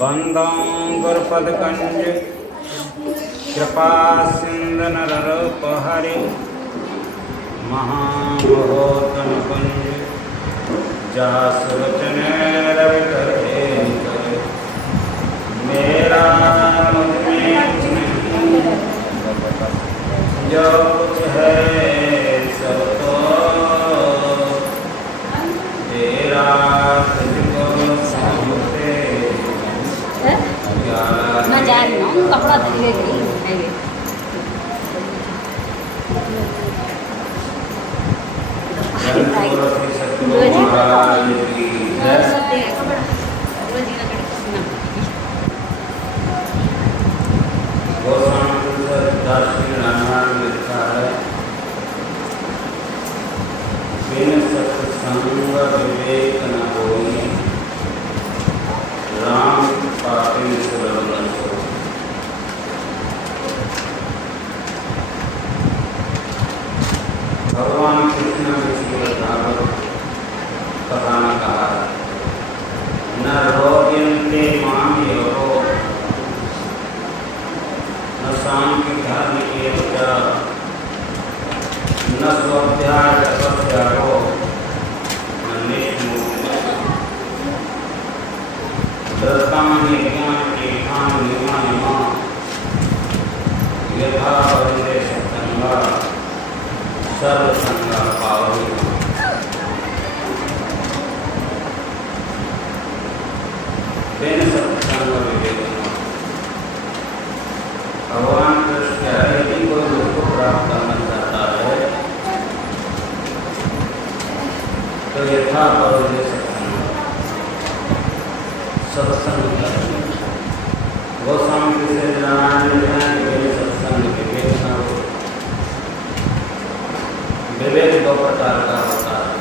बंदं गुरुपदकंज कृपा सिंधु नररूपहरि महामहोतम कुंज जासुवचने रवि करे मेरा जो कुछ है सब तो तेरा तुझको समझते मैं जा रही हूँ कपड़ा धीरे गई लिखा है बिन सत्संग विवेक न होई राम पापी सुरवन सो। भगवान कृष्ण ने कथा में कहा न रोग्यन्ते माम योगो न सांख्य धर्म एवं न स्वाध्याय तपस्यारो न निष्ठा दत्तानि ज्ञान एकान नियमा यथा वन्दे सत्संगा सर्वसंगा पावहि। बिन सत्संग विवेक भगवान कृष्ण कह रहे कि कोई उसको प्राप्त करना चाहता है तो यथा वन्दे सत्संग करें। गोस्वामी से रामायण सत्संग विवेक न हो। विवेक दो प्रकार का होता है,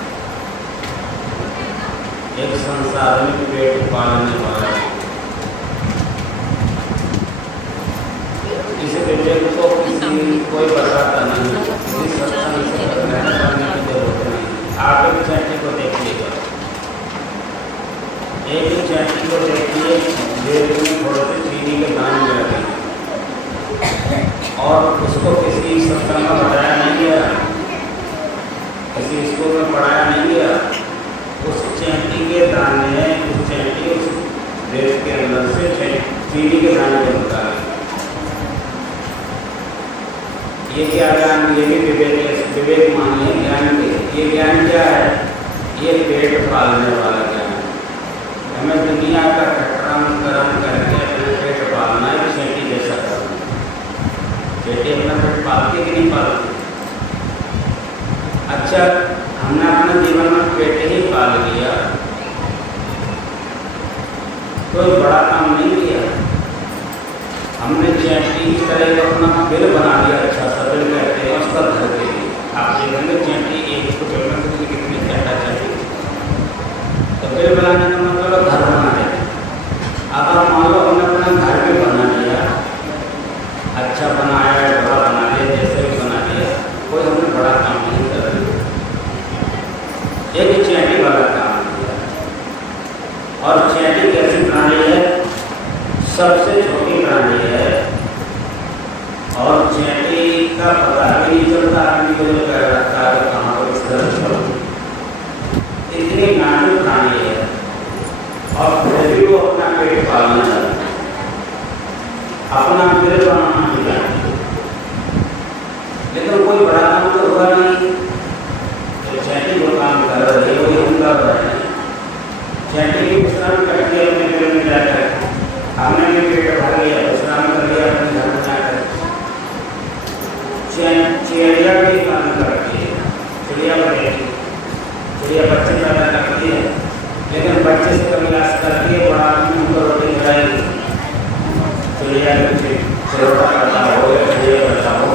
एक संसार में पेट पालने वाला, इस विवेक को कोई बताता नहीं, किसी सत्संग से करने की जरूरत नहीं। आप एक चैटी को देखिएगा, एक चैटी को देखिए जेब में थोड़े से चीनी के दाने में रखें और उसको किसी सत्संग में बताया नहीं गया, किसी स्कूल में पढ़ाया नहीं गया। उस चैटी के दाने, उस चैटी उस देश के अंदर से चीनी के दाने बनता है। ये क्या ज्ञान, ये भी विवेक मानिए ज्ञान के। ये ज्ञान क्या है? ये पेट पालने वाला ज्ञान है। हमें दुनिया का कटरांकरण करके अपने पेट पालना है, चेटी जैसा करना। चेटी अपना पेट पालती कि नहीं पालती? अच्छा, हमने अपने जीवन में पेट ही पाल लिया, कोई बड़ा काम नहीं किया। हमने चैटी की तरह अपना बिल बना दिया, अच्छा सा बिल कहते हैं उसका घर के लिए। आप देखेंगे चैटी एक तो बिल में कितनी चैटा चाहिए, तो बिल बनाने का मतलब घर बना देते। अगर मान लो हमने अपना घर भी बना लिया, अच्छा बनाया, बड़ा बना लिया, जैसे भी बना लिया, कोई हमने बड़ा काम नहीं कर दिया, एक चैटी वाला काम किया। और चैटी कैसी प्राणी है? सबसे छोटी प्राणी है और चैटी का पता भी नहीं चलता आदमी को, जो कह रखता है कहाँ पर इस तरह चलो। इतनी नाजुक प्राणी है और फिर भी वो अपना पेट पालना चाहता है, अपना पेट बनाना नहीं चाहती। लेकिन कोई बड़ा काम तो हुआ नहीं, तो चैटी जो काम कर रही है वही हम कर रहे हैं। चैटी की विश्राम करके अपने पेट में जाकर हमने भी पेट भर लिया, विश्राम कर लिया अपने घर में जाकर। चिड़िया भी काम करती है, चिड़िया बढ़ेगी, चिड़िया बच्चे पैदा करती है, लेकिन बच्चे से कभी लाश करती है, बड़ा आदमी उनको रोटी खिलाएगी। चिड़िया के चिड़ोटा करता हो या चिड़िया करता हो,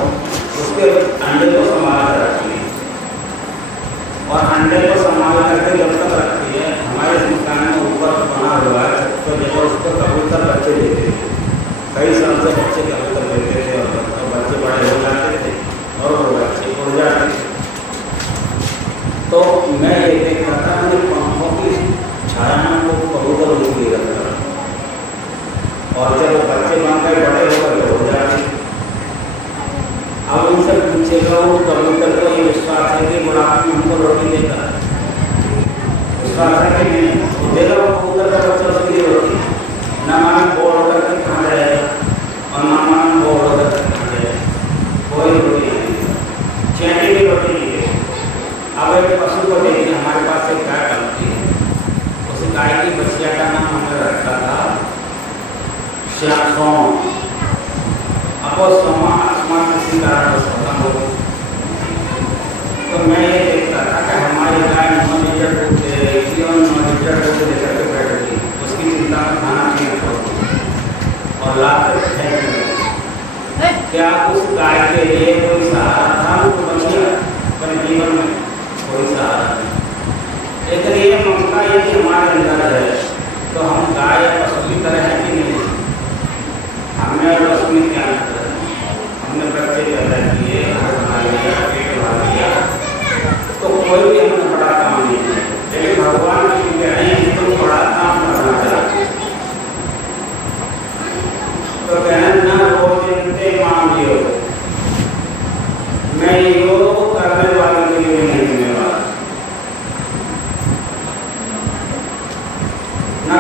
उसके अंडे को संभाल कर रखती है और अंडे को संभाल करके जब तक रखती है, हमारे संस्थान में ऊपर बना हुआ है तो देखो उसको कबूतर बच्चे देते थे, कई साल से बच्चे कबूतर देते थे और बच्चे बड़े हो जाते थे और वो बच्चे उड़ जाते थे। तो मैं ये देख रहा था, मैंने पंखों की छाया को कबूतर उड़ रखा और जब बच्चे बन गए बड़े हो गए तो हो जाते। अब उनसे पूछेगा वो कबूतर को ये विश्वास है कि बुढ़ापे में हमको रोटी देगा, विश्वास है कि नहीं देगा? वो कबूतर का बच्चा उसके लिए रोटी ना माने बोल करके खा जाएगा और ना माने बोल करके खा जाएगा, कोई रोटी नहीं, चैनी की रोटी नहीं है। अब एक पशु को देखिए, हमारे पास एक गाय पलती है, उस गाय की बछिया का नाम हमने रखा था श्याम। अब वो सोमा आसमान किसी कारण खत्म हो, तो मैं ये देखता था कि हमारी गाय 9 लीटर दूध दे रही थी और 9 लीटर दूध लेकर के बैठ गई, उसकी चिंता में खाना पीना छोड़ और लाकर फेंक दी। क्या उस गाय के लिए कोई सहारा था? उनको बचिया अपने जीवन में कोई सहारा नहीं। लेकिन ये ममता यदि हमारे अंदर है तो हम गाय या पशु की तरह है कि नहीं? हमने और पशु में क्या अंतर है? हमने बच्चे पैदा किए, घर बना लिया, पेट भर लिया, तो कोई भी हमने बड़ा काम नहीं किया। लेकिन भगवान की कह रही है तुम बड़ा काम करना चाहते तो कहना ना रोजते मांगियो, मैं योग करने वाले के लिए नहीं देने वाला, न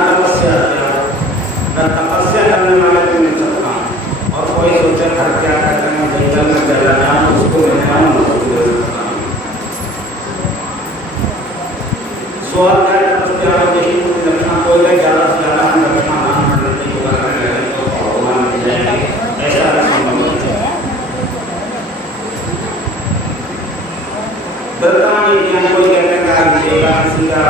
तपस्या करने वाले को मिल सकता। और कोई सोचे घर क्या करना, जंगल में चला जाऊँ, उसको ले जाऊँ, उसको ले सकता हूँ। स्वाद है तपस्या देखिए, कोई दक्षिणा कोई है ज़्यादा से ज़्यादा हम दक्षिणा दान करने की योगा करने लगे तो भगवान मिल जाएंगे, ऐसा संभव नहीं है। व्रतानी ज्ञान कोई कहता है एकादशी का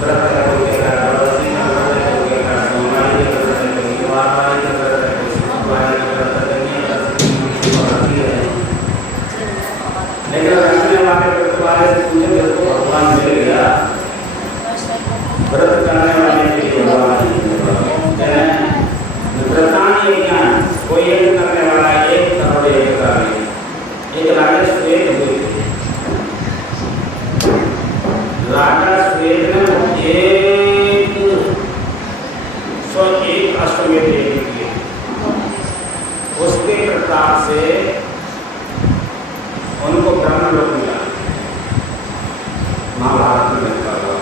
व्रत है, कोई कहता है द्वादशी का व्रत है, कोई कहता है सोमवारी का व्रत है, कोई वारवारी का व्रत है, कोई शुक्रवारी का व्रत है, लेकिन रखने वाले व्रत वाले से पूछे तो भगवान मिल गया, व्रत करने वाले के लिए भगवान व्रतानी ज्ञान कोई एक करने वाला, 1 करोड़ 1 कार्य। एक राजा श्वेत हुए थे, राजा श्वेत ने 101 अश्वमेध यज्ञ किए, उसके प्रताप से उनको ब्रह्मलोक मिला, महाभारत में लिखा हुआ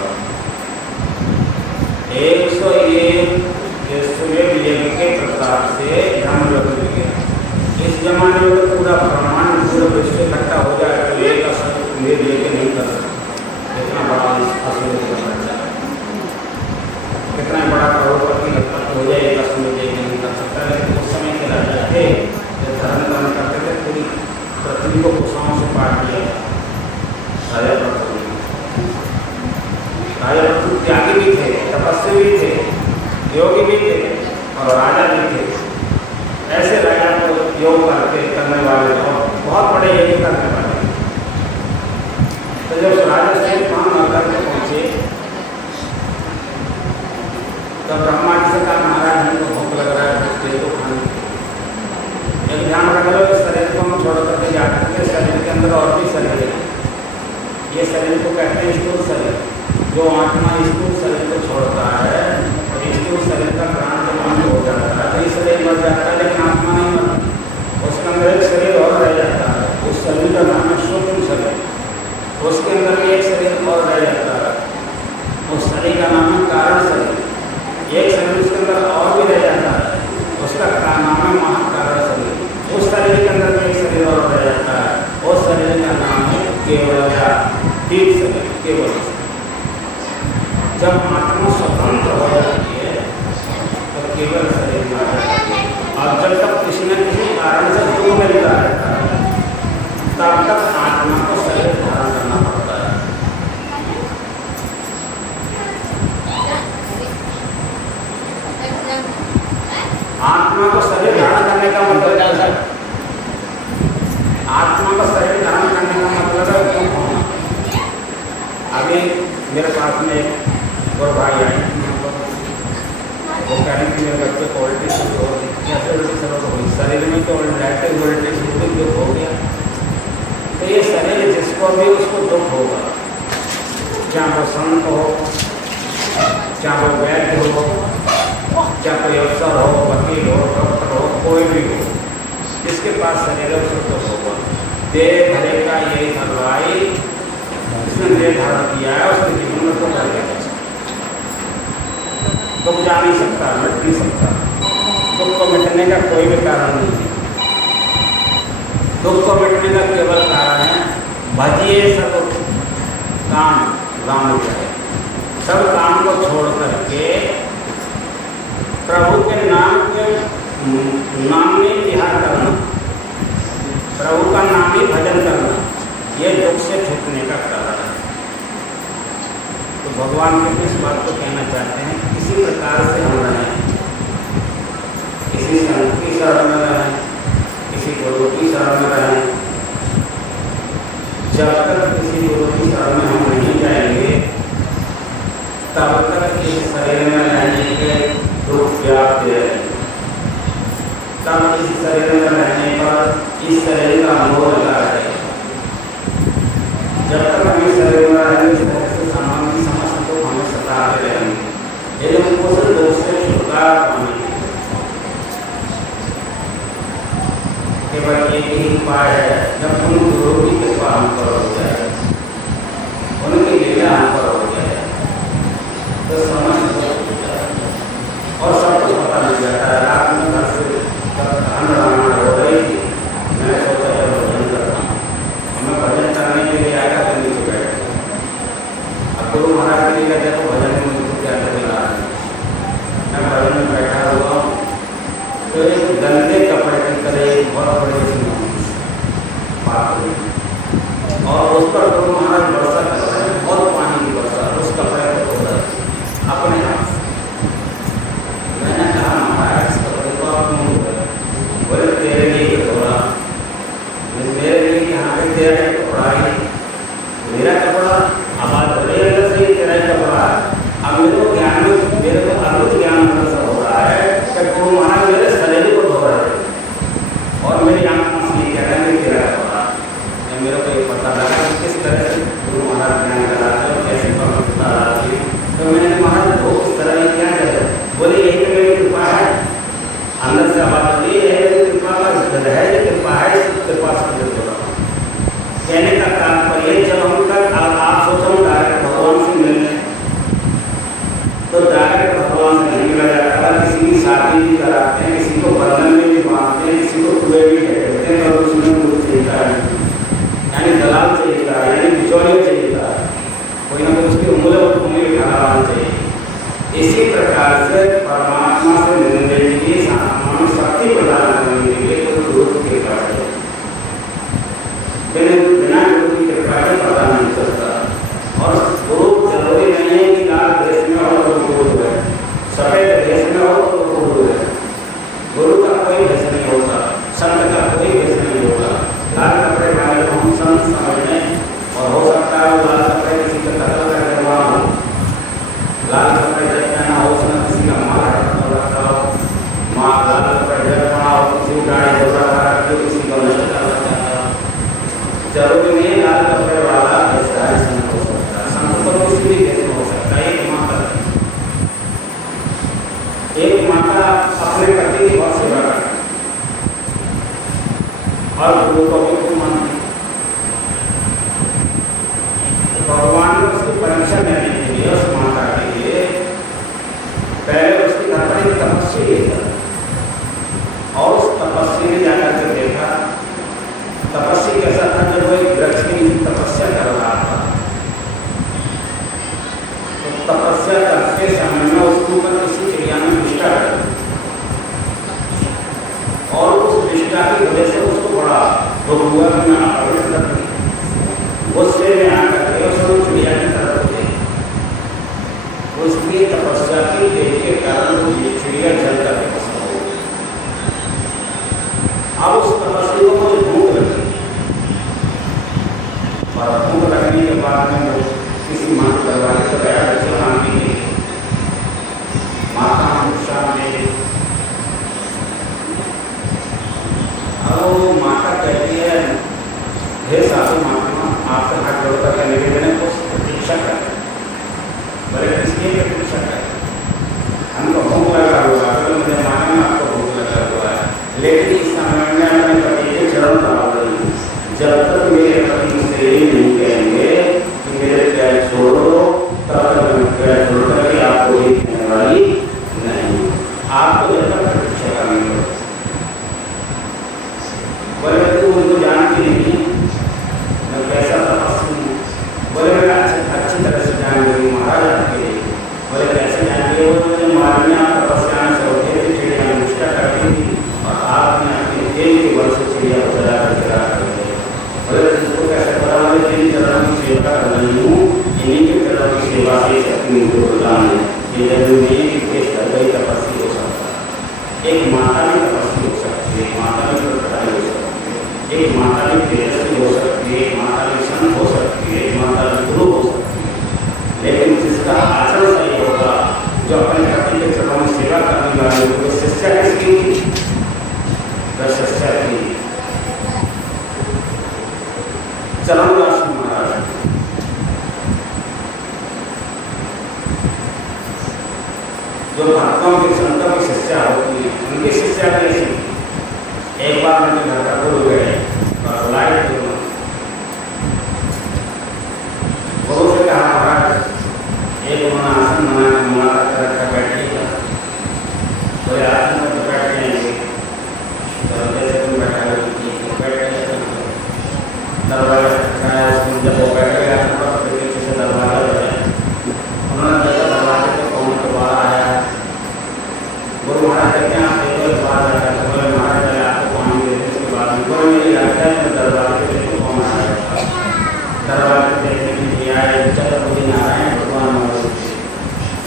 101 अश्वमेध यज्ञ के प्रताप से ब्रह्मलोक मिल गया। इस जमाने में तो पूरा ब्रह्मांड पूरा विश्व इकट्ठा हो जाए तो एक अश्वमेध यज्ञ नहीं कर सकते, कितना बड़ा अश्वमेध करना, कितना बड़ा करोड़पति हो जाए एक अश्वमेध यज्ञ नहीं कर सकता। लेकिन उस समय के राजा थे जो धर्म कर्म करते थे, पूरी पृथ्वी को कुशाओं से पाट दिया। राजा पृथु त्यागी भी थे, तपस्वी भी थे, योगी भी थे और राजा भी थे। ऐसे राजा को योग करने वाले और बहुत बड़े यज्ञ करने वाले। तो जब राजा से काम नगर में पहुंचे तो ब्रह्मा जी से कहा महाराज हमको भूख लग रहा है, कुछ दे दो खाने। एक ध्यान रख लो, इस शरीर को हम छोड़ करके जाते हैं, शरीर के अंदर और भी शरीर है। ये शरीर को कहते हैं स्थूल शरीर। जो आत्मा स्थूल शरीर को छोड़ता है, स्थूल शरीर का प्राण जब बंद हो जाता है तो ये शरीर मर जाता है, लेकिन आत्मा नहीं मरती, उसके अंदर एक शरीर और रह जाता है। उस शरीर का नाम है सूक्ष्म शरीर, उसके अंदर भी एक शरीर और रह जाता है, उस शरीर का नाम है कारण शरीर। एक शरीर उसके अंदर और भी रह जाता है, उसका नाम है महाकारण शरीर। उस शरीर के अंदर भी एक शरीर और रह जाता है, उस शरीर का नाम है केवल या दीप शरीर, केवल। जब आत्मा स्वतंत्र हो जाती है तो केवल शरीर में आ जाती है, और जब तक किसी न किसी कारण से दुख मिलता रहता है तब तक आत्मा को शरीर धारण करना पड़ता है। आत्मा को शरीर धारण करने का मतलब क्या है? आत्मा को शरीर धारण करने का मतलब है क्यों होना। अभी मेरे पास में और भाई आए, वो कह रहे कि मेरे बच्चे को उल्टी शुरू हो गई। कैसे उल्टी शुरू हो गई? शरीर में तो उल्टी दुख हो गया। तो ये शरीर जिसको भी उसको दुख होगा, चाहे वो संत हो, चाहे वो वैद्य हो, चाहे कोई अफसर हो, वकील वकील हो, डॉक्टर हो, कोई भी हो, जिसके पास शरीर है उसको तो होगा। देह धरे का यही धरवाई, जिसने देह धारण किया है उसके जीवन में तो कर गया, दुख जा नहीं सकता, मिट नहीं सकता। दुख को मिटने का कोई भी कारण नहीं है। दुख को मिटने का केवल कारण है भजिए सब काम राम जाए। सब काम को छोड़ करके प्रभु के नाम में विहार करना, प्रभु का नाम ही भजन करना, ये दुख से छूटने का कारण है। तो भगवान कृष्ण इस बात को कहना चाहते हैं, किसी प्रकार से हम रहें, किसी संत की शरण में रहें, किसी गुरु की शरण में रहें। जब तक किसी गुरु की शरण में हम नहीं जाएंगे तब तक इस शरीर में रहने के दुख व्याप्त रहेंगे। तब इस शरीर में रहने पर इस शरीर का मोह लगा रहेगा। जब तक हम इस शरीर में रहेंगे इस तरह से सामान्य समस्त को हमें सताते रहेंगे। यदि हमको सिर्फ दुख से छुटकारा पाने केवल एक ही उपाय है, जब उन गुरु की कृपा हम पर हो जाए, उनकी लीला हम पर हो जाए, तो समझ और सब कुछ पता लग जाता है। रात में घर से रामायण हो रही थी, मैं सोचा भजन करता हूँ, मैं भजन करने के लिए आया तो नीचे बैठ गया। अब गुरु महाराज के लिए देखो भजन में मुझको क्या मिला, मैं भजन में बैठा हुआ हूँ तो एक गंदे कपड़े की तरह एक बहुत बड़े और उस पर गुरु महाराज वर्षा कर रहे हैं, बहुत पानी की वर्षा, उस कपड़े को धो रहे अपने हाथ से। मैंने कहा महाराज इस कपड़े को आप क्यों धो रहे? बोले तेरे लिए धो रहा। मेरे लिए यहाँ पे तेरा ही कपड़ा ही, मेरा कपड़ा आवाज हो रही है सही, तेरा ही कपड़ा। अब मेरे को ज्ञान में, मेरे को अद्भुत ज्ञान हो रहा है कि गुरु महाराज मेरे शरीर को धो रहे और मेरी आंखों से ये कह रहे हैं तेरा कपड़ा। मेरे को ये पता लगा कि किस तरह से गुरु महाराज ज्ञान कराते हैं और कैसे पता लगाती है। तो मैंने महाराज वो किस तरह ये क्या कहते हैं? बोले यही तो मेरी कृपा है। अंदर से आवाज होती है, मेरी कृपा का है, ये कृपा है, इस कृपा से हो रहा हूँ। कहने का तात्पर्य जब हम तक आप सोचो डायरेक्ट भगवान से मिलने, तो डायरेक्ट भगवान से नहीं मिला जाता। किसी की शादी भी कराते हैं, किसी को बंधन में भी बांधते हैं, किसी को कुएं भी कहते हैं, और उसमें कुछ चाहिए यानी दलाल चाहिए, यानी बिचौलिया चाहिए, कोई ना कोई उसकी उंगली उठाना चाहिए। इसी प्रकार से परमात्मा से मिलने के लिए सामान्य शक्ति प्रदान करने के लिए कोई गुरु की कृपा है। बिना गुरु की कृपा के पता नहीं चलता। और गुरु जरूरी नहीं है कि लाल देश में हो तो गुरु है, सफेद देश में हो तो गुरु है। गुरु का कोई भेष नहीं होता, संत का कोई भेष नहीं होता। लाल कपड़े वाले को हम संत समझने, और हो सकता है लाल कपड़े किसी का कतल कर देना हो, लाल कपड़े जब पहना हो उसमें किसी का माल हटना लगता हो, लाल कपड़े जब पहना हो किसी गाड़ी घोड़ा खड़ा करके किसी को नष्ट कर जाता। जरूरी नहीं लाल कपड़े वाला ऐसा संत हो सकता है, संत तो किसी भी देश में हो सकता है। एक माता अपने पति की बहुत सेवा करती और गुरु को भी खूब मानती। भगवान ने उसकी परीक्षा लेने के लिए उस माता के लिए पहले उसकी घर पर एक तपस्वी लेता, और उस तपस्वी ने जाकर के देखा तपस्वी कैसा था। जब वो एक वृक्ष के नीचे तपस्या कर रहा था, तो तपस्या करते समय में उसके ऊपर किसी चिड़िया ने विष्ठा कर, और उस विष्ठा की वजह से उसको बड़ा दुख हुआ कि मैं आकर्षित गुस्से में आकर के उसको चिड़िया की तरफ हो गई। उसकी तपस्या की तेज के कारण वो चिड़िया जल कर भस्म हो गई। अब उस तपस्वी को मुझे भूख लगी, और भूख लगने के बाद में वो किसी माँ के दरबार पर गया, बच्चे मांगने के माता गुस्सा में। अब वो माता कहती है आपको जब तक प्रतीक्षा करनी हो। बोले तू मुझको जानती नहीं, मैं कैसा तपस्वी हूँ। बोले मैं अच्छी तरह से जान गई महाराज आपके। बोले कैसे जान गए? वो मुझे मारने तपस्या से होते थे, चिड़िया निष्ठा करती थी और आपने अपने तेल के बल से चिड़िया को जला कर गिरा कर दिया। बोले तुमको कैसे पता? बोले तेरी चरणों की सेवा कर रही हूँ, इन्हीं के चरणों की सेवा से शक्ति मुझको प्रदान है। ये जरूरी नहीं है कि देश हर कोई तपस्वी हो सकता है। एक माता भी तपस्वी हो सकती है, एक माता भी प्रकटाई हो सकती है, एक माता भी तेजस्वी हो सकती है, एक माता भी संत हो सकती है, एक माता भी गुरु हो सकती है। लेकिन जिसका आचरण सही होगा, जो अपने पति के चरणों में सेवा करने वाले वो शिष्या किसकी थी? वह शिष्या थी चरणदास महाराज। जो भक्तों के संतों की शिष्या होती है, उनकी शिष्या भी ऐसी। एक बार उनके घर का गुरु गए और बुलाए थे, गुरु से कहा महाराज एक उन्होंने आसन बनाया, माता कर रखा बैठिएगा। बोले आसन में तो बैठ जाएंगे, तो जैसे तुम बैठा बैठ गए। दरवाजा खटखटाया, उसमें जब वो बैठ गया तो पीछे से दरवाजा बजा। उन्होंने देखा दरवाजे को कौन तो बाहर आया। गुरु महाराज कहते हैं आप देखो बाहर आया। बोले महाराज पहले आपको पानी देते, उसके बाद बोले मेरी लगता है मैं दरवाजे पे देखो कौन आया। दरवाजे पे देखने के लिए आए चतुर्भुज नारायण भगवान महाराज,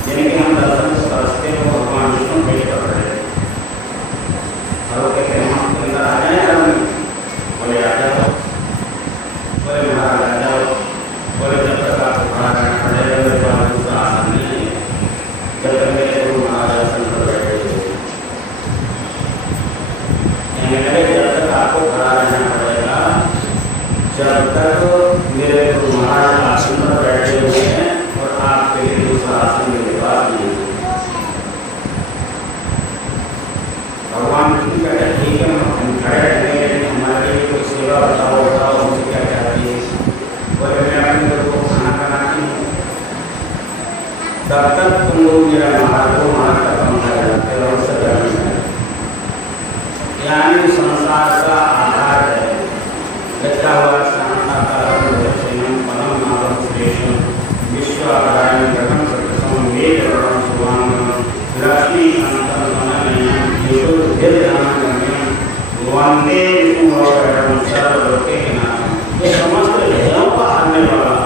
जिनके हम दर्शन को तरसते हैं, वो भगवान विष्णु पेश कर रहे हैं। और वो कहते हैं हम अंदर आ जाए घर में। बोले आ जाओ। बोले महाराज आ जाओ। बोले जब तक आपको खड़ा रहना पड़ेगा, मेरे पास दूसरा आसन नहीं है, जब तक मेरे गुरु महाराज आसन पर बैठे हुए। जब तक आपको खड़ा रहना पड़ेगा, जब तक मेरे गुरु महाराज आसन पर बैठे हुए हैं और आपके लिए दूसरा आसन मेरे पास नहीं है। भगवान विष्णु कहते हैं ठीक है हम खड़े रहेंगे, लेकिन हमारे लिए कोई सेवा बताओ बताओ, हमसे क्या चाहती है? बोले मैं अपने गुरु को खाना बनाती हूँ, तब तक तुम लोग मेरा महाराज को महाराज का काम कर जाते हो और सजा नहीं है। यानी संसार का आधार है लिखा हुआ शांताकारं दक्षिणं पदं नादं श्रेष्ठं विश्वाधारं जगं सत्यसं वेदवर्णं सुभांगं लक्ष्मीकान्तं वननयनं योगोद्धेयानं वन्दे विष्णुभवनं सर्वलोकैकनाथं। ये समस्त भयों को हारने वाला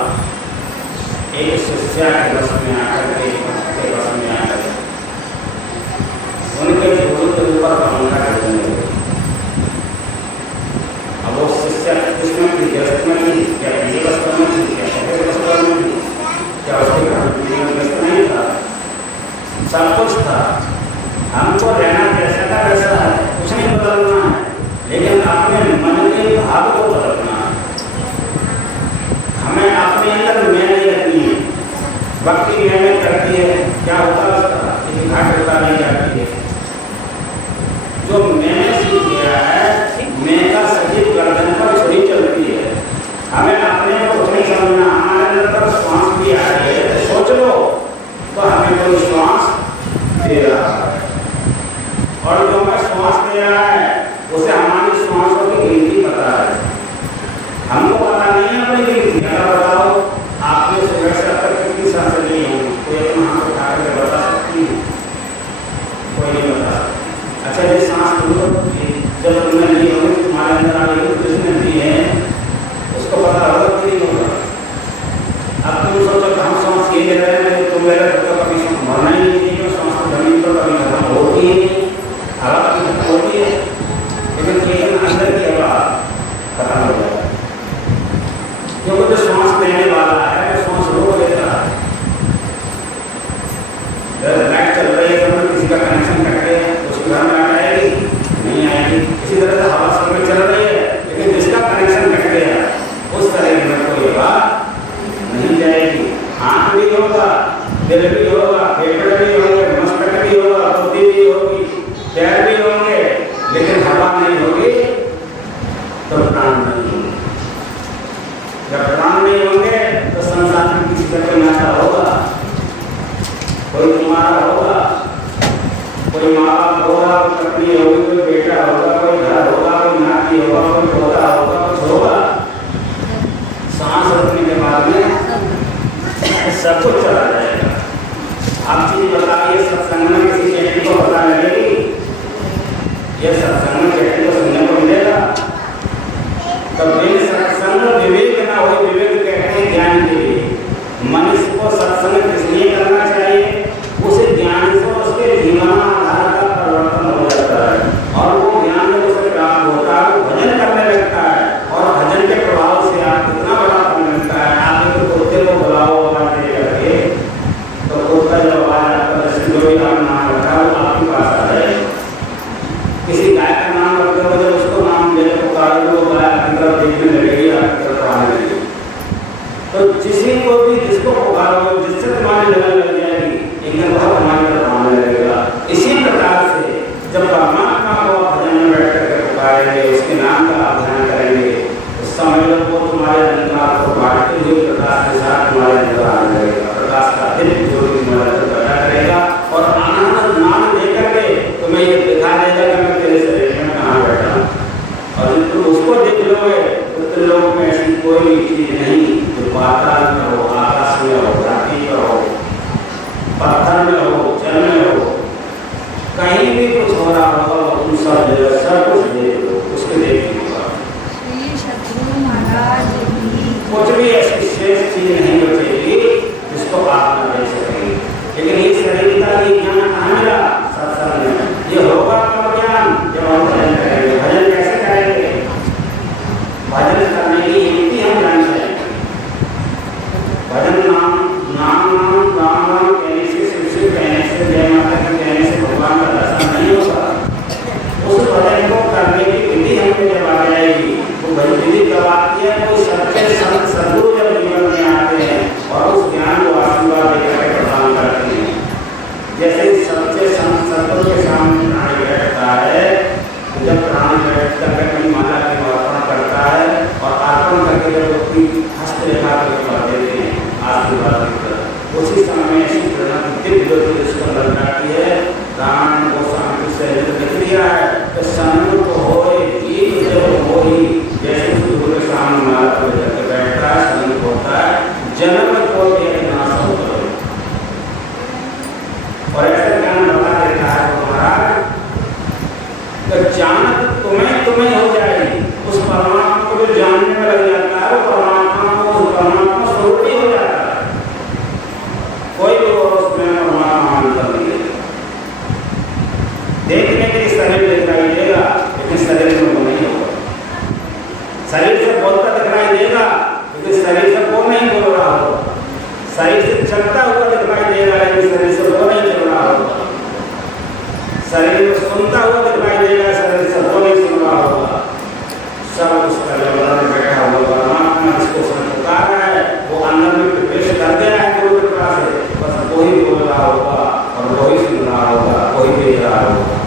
एक शिष्या के बस में आकर के, भक्त के बस में आकर उनके गुरु के ऊपर पंखा कर देंगे। अब वो शिष्या किसमें थी? व्यस्त में थी क्या? पीले वस्त्र में थी क्या? सफेद वस्त्र में थी क्या? उसके घर में व्यस्त नहीं था, सब कुछ था। हमको रहना कैसा था वैसा है, कुछ नहीं बदलना है, लेकिन अपने मन के भाव को बदलना है। हमें अपने अंदर मैंने रखनी है। भक्ति मैंने करती है, क्या होता है उसका? घाट होता नहीं जाती है। जो मैंने सीख गया है, मैं का सजीव गर्दन पर छुरी चलती है। हमें अपने को कुछ नहीं समझना। हमारे अंदर श्वास भी आ रही है, सोच लो तो हमें कोई श्वास दे रहा है, और जो हमें श्वास दे रहा है उसे हमारी श्वासों की गिनती पता है। हमको पता नहीं है अपनी गिनती। अगर बताओ आपने सुबह से अब तक कितनी सांसें ली होंगी? कोई अपना हाथ उठा कर बता सकती है? कोई नहीं बता। अच्छा ये सांस लो, जब तुमने ली होगी तुम्हारे अंदर आ गई, जिसने ली है उसको पता होगा कि नहीं होगा? अब तुम सोचो कि हम सांस ये ले रहे हैं, तुम ले रहे हो, तो कभी सांस भरना ही नहीं चाहिए। सांस तो जमीन पर कभी खत्म होती ही नहीं, हवा कभी खत्म होती है, लेकिन अंदर की हवा खत्म हो जाता है। क्योंकि जो सांस लेने वाला है वो सांस रोक लेता है। लाइट चल रही है, तो किसी का कनेक्शन कट गया, उसके घर में लाइट आएगी नहीं आएगी। इसी तरह से हवा सब में चल रही है, लेकिन जिसका कनेक्शन कट गया उस तरह में कोई हवा नहीं जाएगी। आँख भी होगा, दिल भी होगा, फेफड़े भी होंगे, मस्तिष्क भी होगा, बुद्धि भी होगी, पैर भी होंगे, लेकिन हवा नहीं होगी तो प्राण नहीं होंगे। जब प्राण नहीं होंगे तो संसार में किसी का कोई नाता होगा, कोई तुम्हारा होगा, कोई कोई माँ बाप होगा, कोई पत्नी होगी, कोई बेटा होगा, कोई घर होगा, कोई नाती होगा, कोई पोता होगा, कुछ होगा। सांस रखने के बाद में सब कुछ चला जाएगा। आप चीज बताइए, सत्संग में किसी व्यक्ति को पता लगेगी? यह सत्संग में व्यक्ति को सुनने को मिलेगा? तब बिन सत्संग विवेक ना हो। विवेक कहते हैं ज्ञान के लिए। मनुष्य को सत्संग किस लिए करना चाहिए? उसे ज्ञान से उसके जीवन आधार का परिवर्तन हो जाता है और वो ज्ञान जब उसे प्राप्त होता है, भजन करने लगता है और भजन के प्रभाव से आप कितना बड़ा फल मिलता है। आप एक कुत्ते को बुलाओ आवाज दे करके, तो कुत्ता जब आवाज आपका दर्शन जो भी आप नाम रखा वो आपके पास आ जाए। किसी गाय का नाम रखते हो, जब उसको नाम ले पुकारो तो गाय आपकी तरफ देखने लगेगी, आपकी तरफ आने लगेगी। तो किसी को भी जिसको पुकारो, जिससे तुम्हारी लगन लग जाएगी, एकदम बहुत हमारी तरफ आने लगेगा। इसी प्रकार से जब परमात्मा को भजन में बैठ करके पुकारेंगे, उसके नाम का अध्ययन करेंगे, उस समय जब वो तुम्हारे अंधकार को बांटते हुए प्रकाश के साथ तुम्हारे अंदर आने लगेगा। प्रकाश का दिव्य ज्योति तुम्हारे अंदर पैदा करेगा और आनंद नाम लेकर के तुम्हें ये दिखा देगा कि मैं तेरे शरीर में कहाँ बैठा हूँ। और जब तुम उसको देख लोगे तो त्रिलोक में ऐसी कोई भी चीज नहीं जो पाताल में हो, आकाश में हो, धरती पर हो, पत्थर में हो, जल में हो, कहीं भी कुछ हो रहा होगा वो तुम सब कुछ देख लो, उसके देख लीजिएगा। कुछ भी ऐसी श्रेष्ठ चीज नहीं बचेगी जिसको आप न देख सकेंगे। लेकिन ये शरीर का ये ज्ञान कहाँ मिला? सत्संग में। ये होगा कब ज्ञान? जब हम भजन करेंगे। भजन कैसे करेंगे? भजन करने की युक्ति हम जान जाएंगे। भजन नाम कहने से, शिव शिव कहने से, जय माता की कहने से भगवान का दर्शन नहीं होता। उस भजन को करने की विधि हमको जब आ जाएगी, तो भजन विधि कब आती है? कोई सच्चे संत सद्गुरु जब जीवन में आते हैं और उस ज्ञान को आशीर्वाद देकर प्रदान करते हैं। जैसे सच्चे संत सद्गुरु के सामने प्राणी बैठता है, तो जब प्राणी बैठ करके अपनी माता की अर्पण करता है और अर्पण करके जब उसकी हस्तरेखा पर देते हैं आशीर्वाद देकर, उसी समय ऐसी प्रेरणा दिव्य ज्योति जिसको लग जाती है। राम गोस्वामी से लिख दिया है कि सन्मुख होए जीव जब होई, जैसे गुरु के सामने माला को लेकर बैठता है, सन्मुख होता है, जन्म को एक नाश होता है। और ऐसा ज्ञान बता देता है महाराज कि जानत तुम्हें हो जाएगी। उस परमात्मा को जो जानने में लग जाता है, वो परमात्मा स्वरूप ही हो जाता है। कोई भी उसमें परमात्मा अंतर नहीं है। देखने के लिए शरीर दिखाई देगा, लेकिन शरीर में वो नहीं होगा। शरीर से बोलता दिखाई देगा, लेकिन शरीर से वो नहीं बोल रहा होगा। शरीर से चलता हुआ दिखाई देगा, लेकिन शरीर से वो नहीं चल रहा होगा। शरीर में सुनता हुआ दिखाई देगा, शरीर से वो नहीं सुन रहा होगा। सब उसका जब बैठा हुआ परमात्मा जिसको पुकार है, वो अंदर में प्रवेश कर गया है गुरु कृपा से। बस वही बोल रहा होगा और वही सुन रहा होगा, वही देख रहा होगा।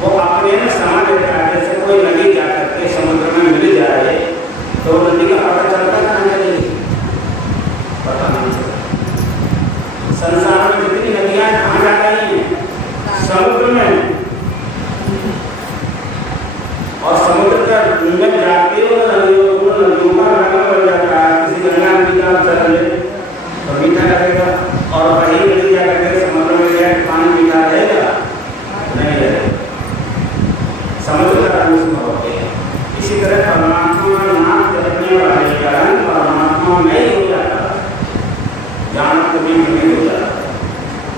वो अपने में समा लेता है। जैसे कोई नदी जाकर के समुद्र में मिल जाए तो नदी का पता चलता कहाँ चलेगी? पता नहीं चलता। संसार में जितनी नदियां कहाँ जा रही हैं? समुद्र में। और समुद्र का में जाते हो नदियों का रंग बन जाता है। किसी गंगा नदी का जल ले तो मीठा लगेगा, और वही नदी जाकर के समुद्र में जाए पानी मीठा रहेगा? नहीं रहेगा। समुद्र का रंग उसमें होते हैं। इसी तरह परमात्मा नाम जपने वाले का रंग परमात्मा में ही हो जाता है, ज्ञान कभी नहीं हो जाता,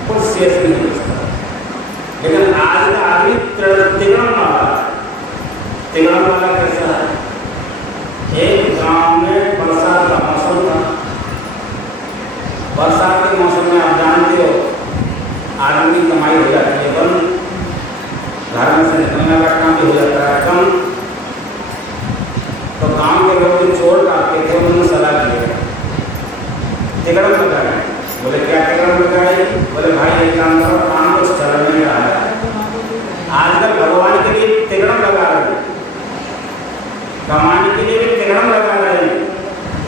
कुछ शेष नहीं बचता। लेकिन आज का आदमी तिगड़न वाला कैसा है? एक गांव में बरसात का मौसम था। बरसात के मौसम में आप जानते हो आदमी की कमाई हो जाती है बंद, घर में से निकलने का काम भी हो जाता है कम। तो गांव के लोग जो चोर काटते थे उन्होंने सलाह किया तिगड़न लगाए। बोले क्या तिगड़न लगाए? बोले भाई एक काम करो, काम कुछ चलने का है। आजकल भगवान के लिए तिगड़न लगा रहे हैं, कमाने के लिए भी तिगड़न लगा रहे हैं,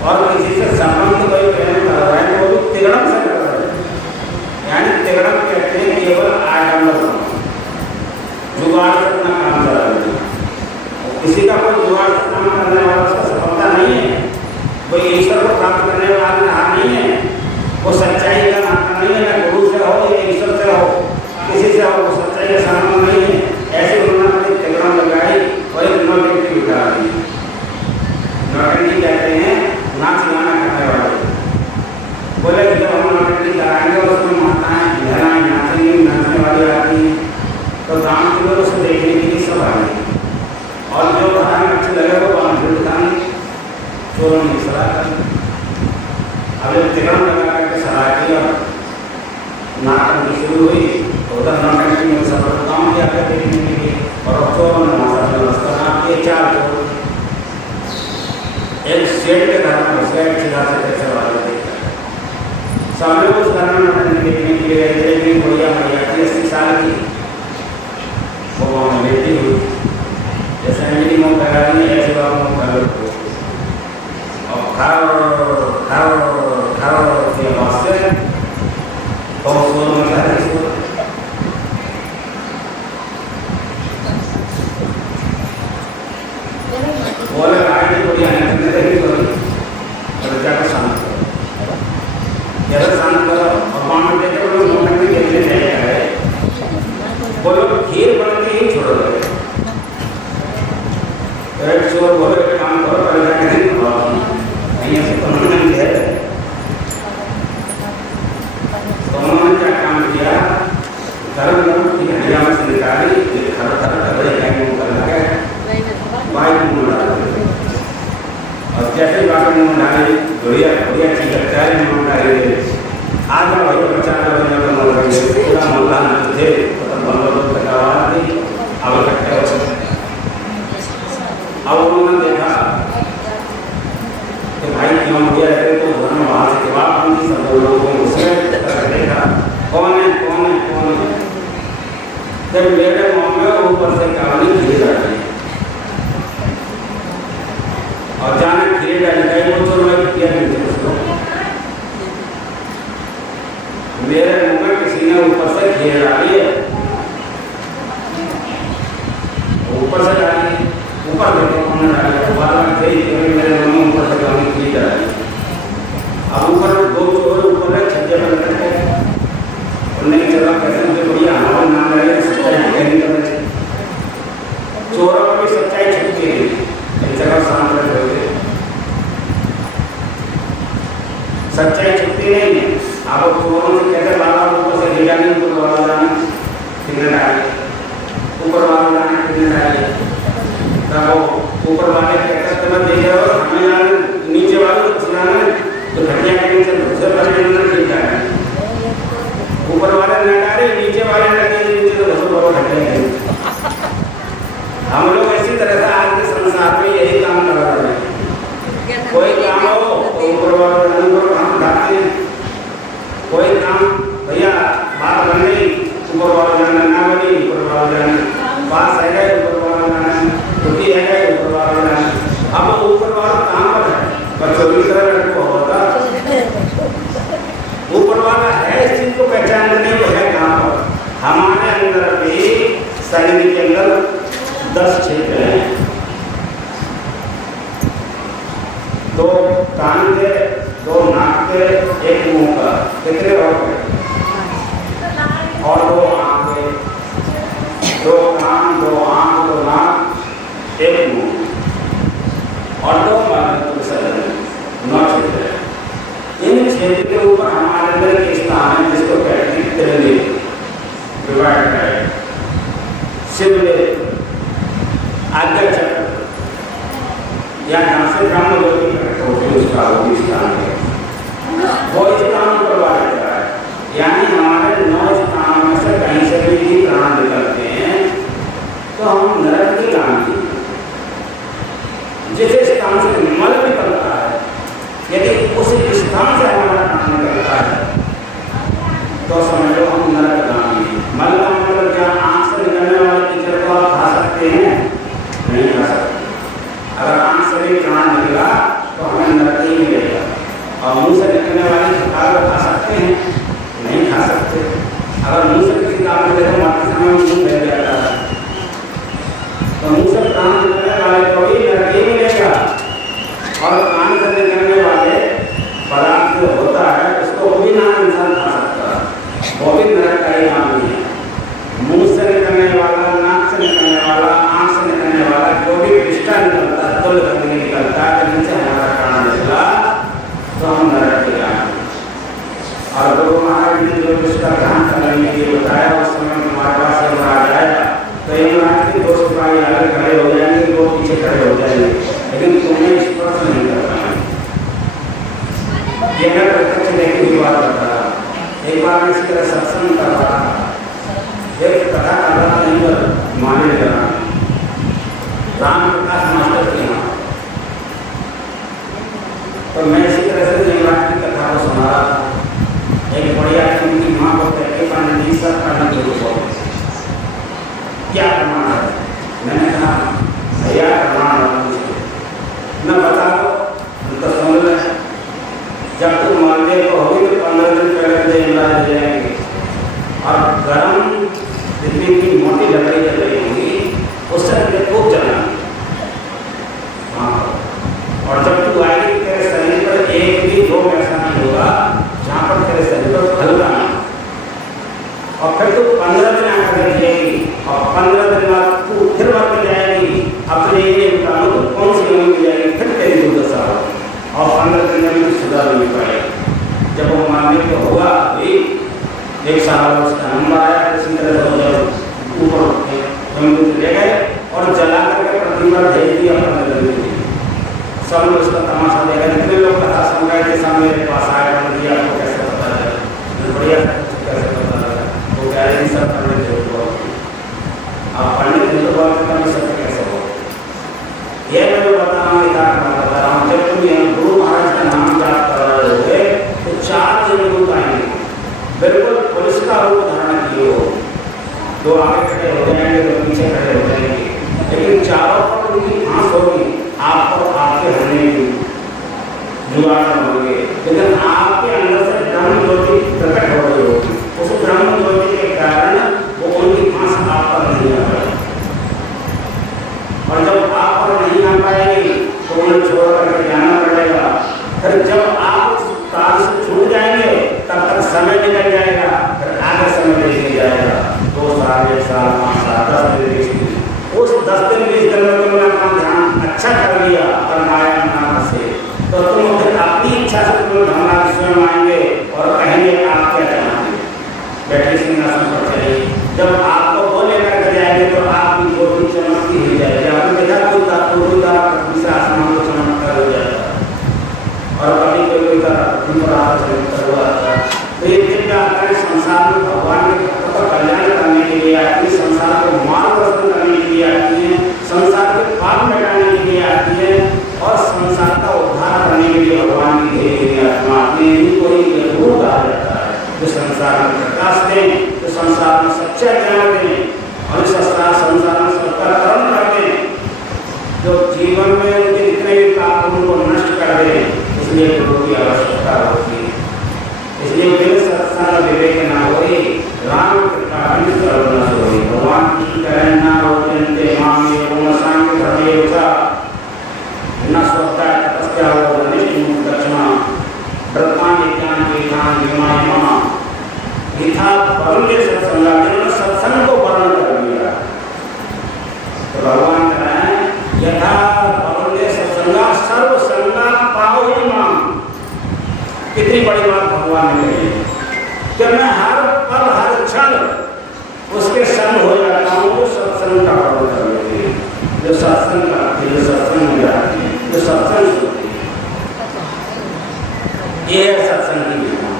और किसी से संबंध कोई प्रेम कर रहा है तो वो भी तिगड़न से कर रहे हैं। यानी तिगड़न कहते हैं केवल आडंबर। काम के लोग उसे देखने के लिए सब आएंगे और जो कहानी अच्छे लगे वो वहाँ भीड़ दिखाएंगे, चोरों ने सलाह करेंगे। अब जब तिरंग लगा करके सलाह किया, नाटक शुरू हुई तो उधर नाटक में सब काम किया कर देखने के लिए और चोरों ने वहाँ व्यवस्था नाम किए 4 चोर एक शेड के घर में घुस गए, चिल्ला से कैसे वाले देखा सामने उस घर में नाटक देखने के लिए गए। बढ़िया मैया थी 80 साल की, वो वहाँ लेटी हुई जैसे मेरी मुँह लगा रही है ऐसे बाबू मुँह लगा लो और खाओ खाओ खाओ के आवाज से बहुत शोर मचा रही है। बोले आगे बढ़िया है तुमने देखी बोली और जाकर शांत करो, जैसे शांत करो और वहाँ में देखे वो मोटर में खेलने जाएगा है, बोलो खीर बन के ही छोड़ दो। एक चोर बोले एक काम करो पहले जाके नहीं ऐसे तो नहीं है। तो उन्होंने क्या काम किया, गरम गरम की हंडिया में से निकाली, खड़ा खड़ा खड़े जाएंगे वो कर लगे वाई मुँह डाले और जैसे बाकी मुँह डाले बढ़िया बढ़िया चीज लगता है मुँह डाले आज भाई बच्चा पूरा मोहल्ला नाचते थे बंदोबस्त तक आवाज दी अब इकट्ठे हो सकते। अब उन्होंने देखा कि भाई क्यों हो गया है, तो उन्होंने वहाँ से जवाब दी सब लोगों को उसने देखा कौन है कौन है कौन है। जब मेरे मुँह में ऊपर से कावली घिर जाती है और जाने खीरे डाली गई वो चोर में किया नहीं थे उसको, मेरे मुंह में किसी ने ऊपर से खीरे डाली है, ऊपर से डाली ऊपर देखो कौन डाली है, बार गई मेरे मुंह में ऊपर से कावली खीरी डाली। अब ऊपर 2 चोर ऊपर है छज्जे पर करके और नहीं चला कैसे मुझे बढ़िया हमारा नाम लगे सच्चाई कहनी करने चोरों पर भी सच्चाई छुपती है जगह शांत रहे, सच्चाई छुपती नहीं है। आप चोरों से कहते बाबा ऊपर से गिरा नहीं ऊपर वाला जाना कितने डाले ऊपर वाला जाना कितने डाले, तब वो ऊपर वाले कहते तुम्हें दे जाओ हमें जाने नीचे वाले को सुनाना तो घटिया के नीचे दूसरे वाले ने ठीक डाले, ऊपर वाले न डाले नीचे वाले ने डाले नीचे तो दूसरे वाले घटिया। हम लोग इसी तरह से आज के संसार में यही काम कर रहे हैं, कोई काम हो तो ऊपर वाले हम ढाते हैं, कोई काम भैया बात बन गई ऊपर वाला जाना ना बनी ऊपर वाला जाना पास है गए ऊपर वाला जाना छुट्टी है गए ऊपर वाला जाना। अब ऊपर वाला काम पर है बच्चों की तरह को होता ऊपर वाला है इस चीज को पहचानने को है कहाँ पर। हमारे अंदर भी शरीर के अंदर 10 क्षेत्र हैं, 2 कान के 2 नाक के 1 मुंह का, कितने हो गए और 2 आँख के, 2 कान 2 आँख 2 नाक 1 मुंह और 2 शरीर 9 क्षेत्र है। इन क्षेत्र के ऊपर हमारे अंदर एक स्थान है जिसको कहते हैं त्रिनेत्र, डिवाइड है शिवनेत्र, आज्ञा चक्र या जहाँ से ब्रह्म ज्योति प्रकट होती है उसका वो स्थान है, वो स्थान पर जाता है। यानी हमारे 9 स्थानों में से कहीं से भी प्राण निकलते हैं तो हम नरक की गांधी जिस स्थान से मल निकलता है यदि उस स्थान से हमारा प्राण निकलता है तो समझ लो हम नरक गांधी। मल का मतलब क्या, आँख से निकलने वाले कीचड़ को आप खा सकते हैं नहीं खा सकते, अगर आँख से भी प्राण निकला तो हमें नरक ही मिलेगा और मुंह से निकलने वाली खटाल खा क्या प्रमाण है? मैंने कहा भैया प्रमाण मैं बता दो, तो समझ लें। जब तुम मानते को होगी तो 15 दिन पहले इमदाद दे जाएंगे, और गर्म जितनी की मोटी लकड़ी जल रही होगी उससे खूब जलाना। हाँ, और जब तू आएगी तेरे शरीर पर एक भी दो ऐसा नहीं होगा जहाँ पर तेरे शरीर पर हल्का ना। और फिर तू 15 दिन आकर देखिएगी, और 15 दिन बाद तू फिर वापस जाएगी अपने ये मुकाम तो कौन सी नमी मिल जाएगी, फिर तेरी दुर्दशा होगी, और 15 दिन में भी सुधार नहीं पाएगी। जब वो मानने को होगा अभी एक साल उसका नंबर आया, इसी तरह से ऊपर ले गए और जला करके प्रतिमा भेज दिया अपने नजर। सब लोग उसका तमाशा देखा, जितने लोग कथा सुन रहे थे सब मेरे पास आए, मैंने दिया आपको कैसे पता है, बढ़िया कैसे पता लगा, वो कह रहे सब पढ़ने थे, आप पढ़ने थे तो बहुत कम सत्य कैसे हो। यह मैं बता रहा हूँ, जब तुम गुरु महाराज का नाम याद कर रहे होगे तो 4 दिन रूप आएंगे, बिल्कुल पुलिस का रूप धारण किए हो, 2 आगे खड़े हो जाएंगे, 2 पीछे खड़े हो जाएंगे, लेकिन चारों पर उनकी आंख होगी, आपको आपके हरने की जुगाड़ होंगे, लेकिन आपके अंदर से ब्रह्म ज्योति प्रकट हो रही होगी। उस ब्रह्म ज्योति के कारण वो उनकी आंख आप पर नहीं आ पाएगी, और जब आप पर नहीं आ पाएगी तो उन्हें छोड़ करके जाना पड़ेगा। फिर जब आप उस काल से छूट जाएंगे तब तक समय निकल जाएगा, फिर आगे समय देखने जाएगा 2 साल 1 साल 5 साल 10 दिन। उस 10 दिन 20 दिन में तुमने अपना ध्यान अच्छा कर लिया परमाया नाम से, तो तुम फिर अपनी इच्छा से तुम धर्मार्थ स्वयं आएंगे और कहेंगे आप क्या चाहते, बैठे सिंहासन पर चलिए। जब आपको वो लेकर के जाएंगे तो आपकी ज्योति चमकती ही जाएगी। आपने देखा कोई तारा पृथ्वी से आसमान को चमकता हो जाता है, और कभी कोई तारा पृथ्वी पर आता चमकता हुआ आता है। तो ये दिन आता है संसार में भगवान के भक्तों का कल्याण करने के लिए आती है, संसार को मार्गदर्शन करने के लिए आती है, संसार के पाप मिटाने के लिए आती है, और संसार का उद्धार करने के लिए भगवान की भेजी हुई आत्मा आती है। इनको ही रूप कहा जाता है, जो संसार में प्रकाश दें, जो संसार में सच्चा ज्ञान दें, और संसार में सबका कर्म कर दें, जो जीवन में उनके जितने भी पाप उनको नष्ट कर दें। इसलिए गुरु की आवश्यकता होती है। इसलिए बिन सत्संग विवेक न होई, राम कृपा बिन सर्व न सोई। भगवान की करें न रोचन्ते मामे गुण सांग धर्मे उषा, न स्वता तपस्या हो निष्ठ दक्षिणा, व्रतानि ज्ञान विधान विमायमा। गीता वरुण के सत्संग, जिन्होंने सत्संग को वर्ण कर दिया, तो भगवान कह रहे हैं यथा वरुण के सत्संग सर्व संगा पाओ ही माम। कितनी बड़ी बात भगवान ने कही कि मैं हर पल हर क्षण उसके संग हो जाता हूँ, जो सत्संग का पालन कर लेते हैं, जो सत्संग करते हैं, जो सत्संग में जाते हैं, जो सत्संग सुनते हैं। ये है सत्संग की विधान।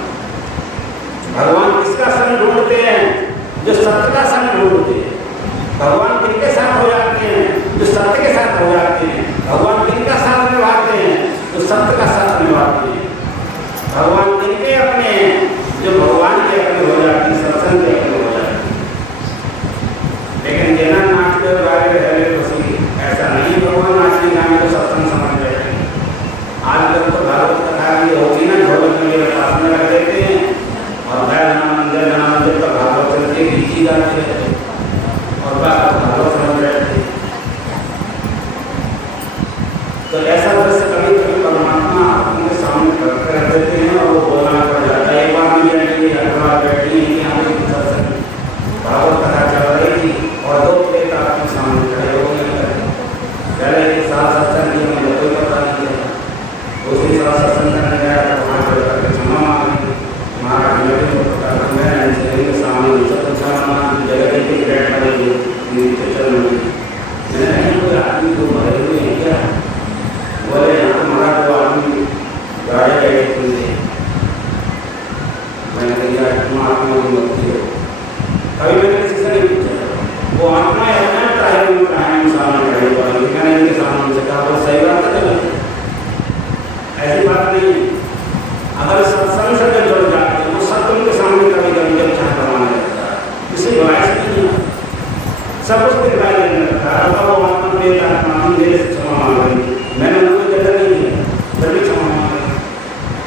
भगवान किसका संग ढूंढते हैं? जो सत्य का संग ढूंढते हैं। भगवान किनके साथ हो जाते हैं? जो सत्य के साथ हो जाते हैं। भगवान किनका साथ निभाते हैं? जो सत्य का साथ निभाते हैं। भगवान किनके अपने हैं? जो भगवान के अपने हो जाते हैं, सत्संग के अपने हो जाते हैं। लेकिन जना नाचते गाने रहे खुशी, ऐसा नहीं। भगवान नाचने गाने को सत्संग समझ रहे हैं। आजकल तो भागवत कथा भी होगी ना, ढोलक मेरे पास में रख देते हैं और जय तो भागवत चलते गीत गाते रहते और भागवत समझ रहे थे। तो ऐसा दृश्य कभी कभी परमात्मा उनके सामने कर देते हैं और वो बोलना पड़ जाता है। एक बार मिल जाएगी, हर बार बैठी भागवत कथा चल रही थी और 2 प्लेट आपके सामने खड़े हो गए। पहले एक साल सत्संग की मुझे कोई पता नहीं था, दूसरी साल सत्संग करने गया तो वहाँ पर करके क्षमा मांगी। महाराज मेरे को पता मैं के सामने जगह की प्लेट पड़ेगी चल मैंने नहीं कोई आदमी को भरे हुए हैं क्या? बोले यहाँ तुम्हारा जो आदमी गाड़ी गए थे, मैंने कहा तुम आत्मा की मुक्ति हो। कभी मैंने किसी से नहीं पूछा वो आत्मा है ना, सामने खड़े हुआ मैंने इनके सामने से कहा वो सही बात है, ऐसी बात नहीं है। अगर सत्संग से जो जुड़ जाते हैं वो सत्य उनके सामने कभी कभी जब चाह करवाने लगता है, किसी बात नहीं है। सब कुछ दिखाई देने लगता है। अब वो आत्मा प्रेत आत्मा मेरे से क्षमा मांग रही, मैंने उनको जगह नहीं दिया, फिर भी क्षमा मांग रही।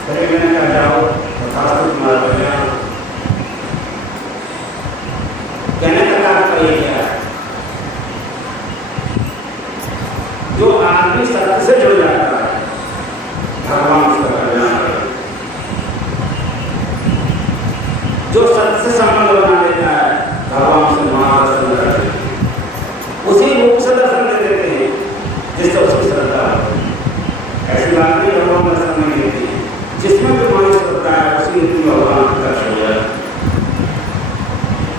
फिर मैंने कहा जाओ तथास्तु तुम्हारा कल्याण। कहने का तात्पर्य ये क्या है, जो आदमी सत्य से जुड़ जाता है भगवान उसका कल्याण करेगा। जो सत्य से संबंध बना लेता है भगवान से महादर्शन करते हैं, उसी रूप से दर्शन दे देते हैं जिससे उसकी श्रद्धा हो। ऐसी बात नहीं भगवान दर्शन नहीं देती है, जिसमें भी हमारी श्रद्धा है उसी रीति भगवान का दर्शन हो जाए।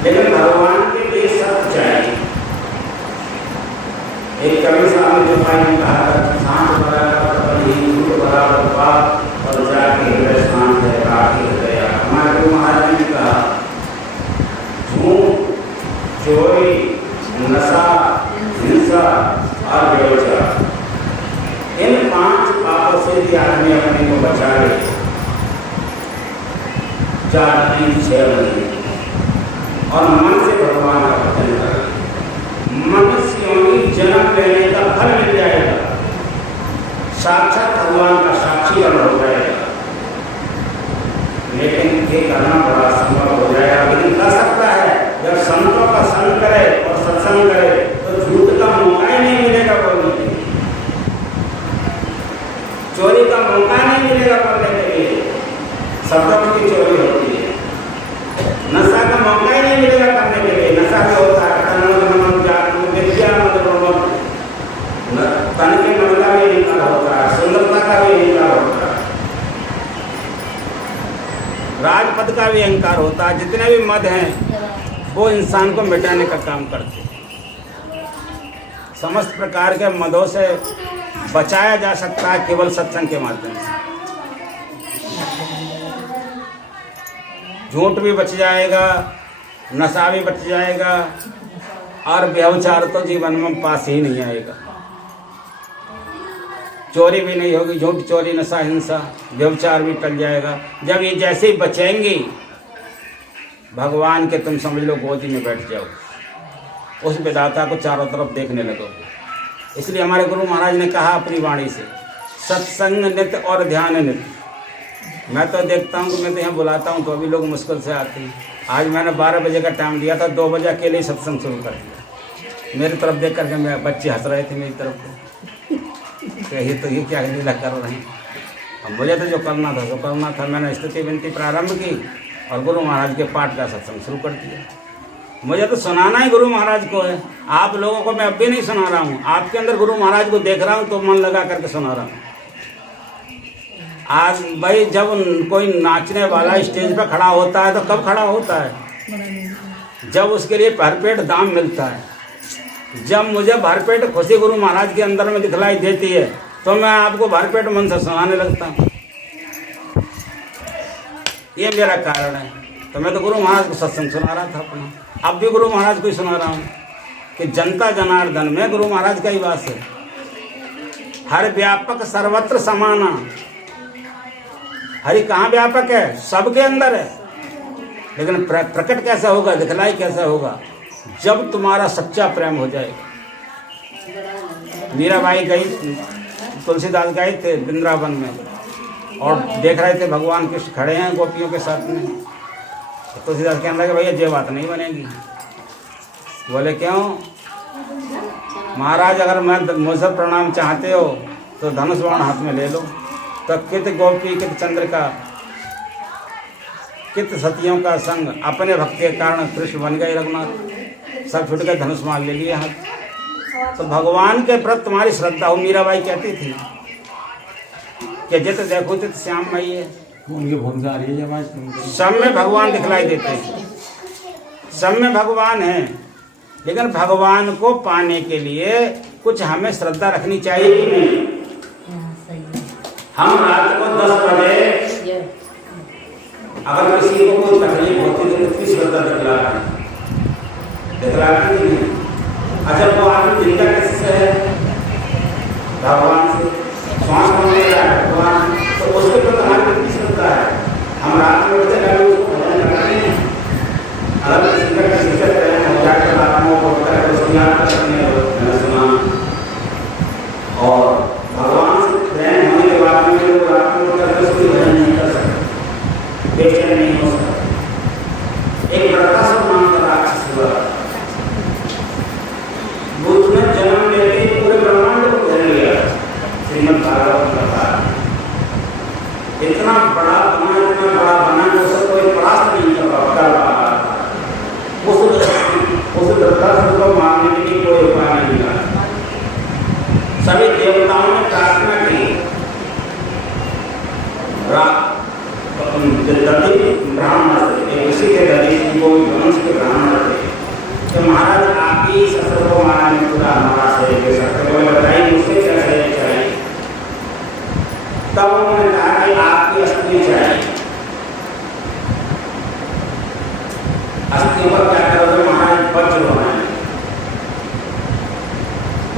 लेकिन भगवान के लिए सत्य चाहिए। एक कवि साहब ने जो पाई कहा था, शांत बराबर झूठ बराबर बात और जाके हृदय शांत है काफी हृदय। हमारे गुरु महाराज ने कहा झूठ, चोरी, नशा, हिंसा और व्यभिचार, इन 5 पापों से भी आदमी अपने को बचा ले 4 3 6 महीने और मन से भगवान का भजन करे, मनुष्य योनि जन्म लेने का फल मिल जाएगा, साक्षात भगवान का साक्षीकरण हो जाएगा। लेकिन ये करना बड़ा संभव हो जाएगा, लेकिन कर सकता है जब संतों का संग करे और सत्संग करे तो झूठ का मौका ही नहीं मिलेगा बोलने के लिए, चोरी का मौका नहीं मिलेगा बोलने के लिए, शब्दों की चोरी होती है। नशा का मौका ही नहीं मिलेगा करने के लिए, नशा भी होता है, तन के मन का भी इंकार होता है, सुंदरता का भी इंकार होता है, राजपद का भी अहंकार होता है। जितने भी मद हैं वो इंसान को मिटाने का काम करते हैं। समस्त प्रकार के मदों से बचाया जा सकता है केवल सत्संग के माध्यम से। झूठ भी बच जाएगा, नशा भी बच जाएगा और व्यभिचार तो जीवन में पास ही नहीं आएगा। चोरी भी नहीं होगी, झूठ, चोरी, नशा, हिंसा, व्यभिचार भी टल जाएगा। जब ये जैसे ही बचेंगे भगवान के तुम समझ लो गोदी में बैठ जाओ, उस विधाता को चारों तरफ देखने लगोगे। इसलिए हमारे गुरु महाराज ने कहा अपनी वाणी से, सत्संग नित्य और ध्यान नित्य। मैं तो देखता हूँ कि मैं तो यहाँ बुलाता हूँ तो अभी लोग मुश्किल से आते हैं। आज मैंने 12 बजे का टाइम दिया था, 2 बजे अकेले ही सत्संग शुरू कर दिया। मेरी तरफ देख करके मैं बच्चे हंस रहे थे मेरी तरफ को, ये तो ये क्या लीला कर रहे हैं। अब मुझे तो जो करना था सो करना था। मैंने स्तुति विनती प्रारंभ की और गुरु महाराज के पाठ का सत्संग शुरू कर दिया। मुझे तो सुनाना ही गुरु महाराज को है। आप लोगों को मैं अब भी नहीं सुना रहा हूँ, आपके अंदर गुरु महाराज को देख रहा हूँ तो मन लगा करके सुना रहा हूँ। आज भाई जब कोई नाचने वाला स्टेज पर खड़ा होता है तो कब खड़ा होता है? जब उसके लिए भरपेट दाम मिलता है। जब मुझे भरपेट खुशी गुरु महाराज के अंदर में दिखलाई देती है तो मैं आपको भरपेट मन से सुनाने लगता हूँ। ये मेरा कारण है। तो मैं तो गुरु महाराज को सत्संग सुना रहा था अपना, अब भी गुरु महाराज को ही सुना रहा हूँ कि जनता जनार्दन में गुरु महाराज का ही वास है। हर व्यापक सर्वत्र समाना। हरि कहाँ व्यापक है? सबके अंदर है। लेकिन प्रकट कैसा होगा, दिखलाई कैसा होगा? जब तुम्हारा सच्चा प्रेम हो जाएगा। मीराबाई गई, तुलसीदास गए थे वृंदावन में और देख रहे थे भगवान कृष्ण खड़े हैं गोपियों के साथ में। तो तुलसीदास कहने लगे भैया ये बात नहीं बनेगी। बोले क्यों? महाराज अगर मैं मुझसे प्रणाम चाहते हो तो धनुष बाण हाथ में ले लो। तो कित गोपी कित चंद्रिका कित सतियों का संग, अपने भक्त के कारण कृष्ण बन गए रघुनाथ। सब छुट गए, धनुष बाण ले लिए हाथ। तो भगवान के प्रति तुम्हारी श्रद्धा हो। मीराबाई कहती थी कि जित देखो तित श्याम मई है। सब में भगवान दिखलाई देते हैं, सब में भगवान है। लेकिन भगवान को पाने के लिए कुछ हमें श्रद्धा रखनी चाहिए कि नहीं? हम रात को 10 बजे अगर किसी को कोई तकलीफ होती है तो कितनी श्रद्धा दिखलाती नहीं। अच्छा वो आदमी जिंदा किससे है? भगवान से। श्वास ले रहा है भगवान, तो उसके प्रति हमारी कितनी श्रद्धा है? हम रात में उठते हैं उसको भजन करते हैं। अगर किसी का किसी से प्रेम हो जाए तो आत्माओं को होता है तो उसकी